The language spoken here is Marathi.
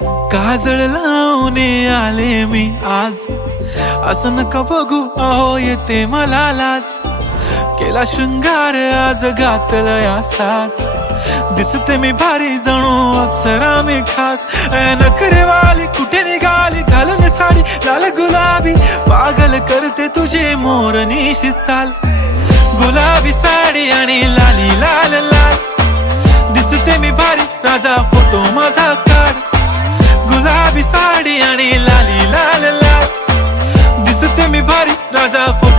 काजळ लावून आले मी आज, असं नका बघू अहो येते मला लाज. केला शृंगार आज घातला साज, दिसते मी भारी जणू अप्सरा मी खास. नखरेवाली कुठे निघाली घालून साडी लाल गुलाबी, पागल करते तुझे मोरनीशी चाल. गुलाबी साडी आणि लाली लाल लाल, दिसते मी भारी राजा फोटो माझा काढ. गुलाबी साडी आणि लाली लाल लाल, दिसते मी भारी राजा फोटो